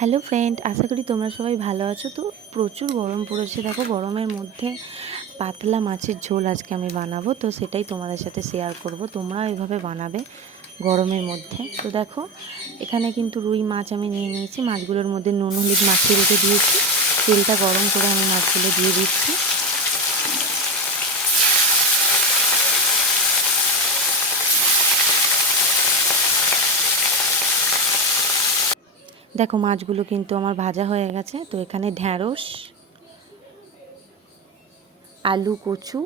Hello friend, আশা করি তোমরা সবাই ভালো আছো। তো প্রচুর গরম পড়েছে, দেখো গরমের মধ্যে পাতলা মাছের ঝোল আজকে আমি বানাবো, তো সেটাই তোমাদের সাথে শেয়ার করব। তোমরা এভাবে বানাবে গরমের মধ্যে। তো দেখো এখানে কিন্তু রুই মাছ আমি নিয়ে নিয়েছি, মাছগুলোর মধ্যে নুন হলুদ মাখিয়ে রেখে দিয়েছি। তেলটা গরম করে আমি মাছগুলো দিয়ে দিচ্ছি। দেখো মাছগুলো কিন্তু আমার ভাজা হয়ে গেছে। তো এখানে ঢ্যাঁড়স, আলু, কচু,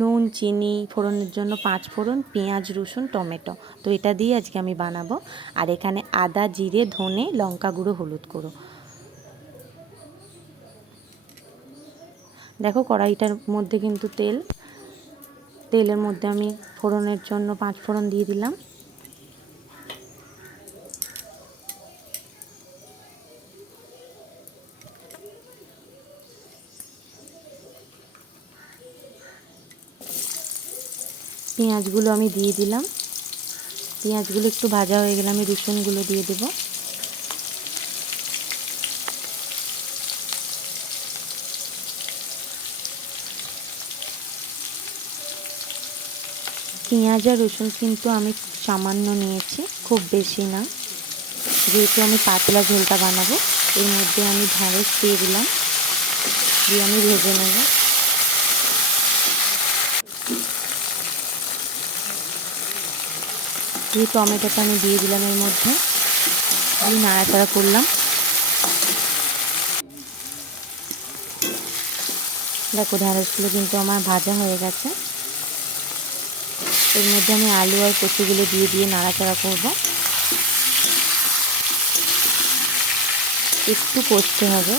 নুন, চিনি, ফোড়নের জন্য 5 ফোড়ন, পেঁয়াজ, রসুন, টমেটো, তো এটা দিয়ে আজকে আমি বানাবো। আর এখানে আদা, জিরে, ধনে, লঙ্কা গুঁড়ো, হলুদ গুঁড়ো। দেখো কড়াইটার মধ্যে কিন্তু তেলের মধ্যে আমি ফোড়নের জন্য 5 ফোড়ন দিয়ে দিলাম। পেঁয়াজগুলো আমি দিয়ে দিলাম। পেঁয়াজগুলো একটু ভাজা হয়ে গেলে আমি রসুনগুলো দিয়ে দেবো। পেঁয়াজ আর রসুন কিন্তু আমি সামান্য নিয়েছি, খুব বেশি না, যেহেতু আমি পাতলা ঝোলটা বানাবো। এর মধ্যে আমি ঢ্যাঁড়স দিয়ে দিলাম, দিয়ে আমি ভেজে নেব। দিয়ে টমেটোটা আমি দিয়ে দিলাম এর মধ্যে, দিয়ে নাড়াচাড়া করলাম। দেখো ঢ্যাঁড়সগুলো কিন্তু আমার ভাজা হয়ে গেছে। এর মধ্যে আমি আলু আর কচুগুলো দিয়ে নাড়াচাড়া করব। একটু কষতে হবে।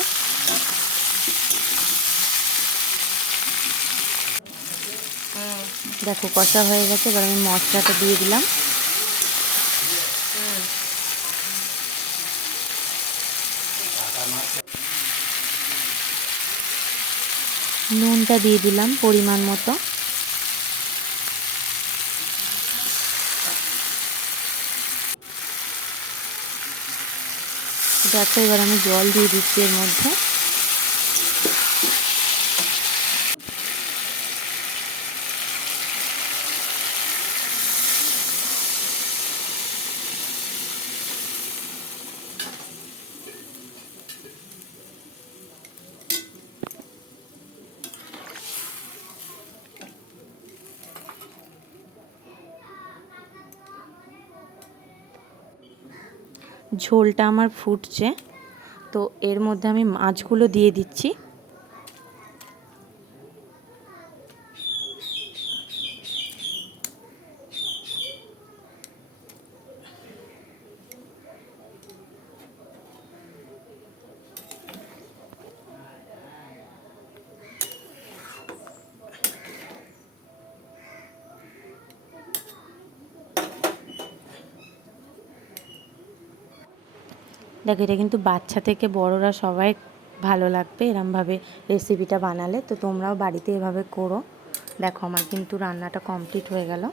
দেখো কষা হয়ে গেছে, এবার আমি মশলাটা দিয়ে দিলাম। নুনটা দিয়ে দিলাম পরিমাণ মতো। দেখো এবার আমি জল দিয়ে দিচ্ছি এর মধ্যে। ঝোলটা আমার ফুটছে, তো এর মধ্যে আমি মাছগুলো দিয়ে দিচ্ছি। দেখো এটা কিন্তু বাচ্চা থেকে বড়রা সবাই ভালো লাগবে এরমভাবে রেসিপিটা বানালে। তো তোমরাও বাড়িতে এভাবে করো। দেখো আমার কিন্তু রান্নাটা কমপ্লিট হয়ে গেল।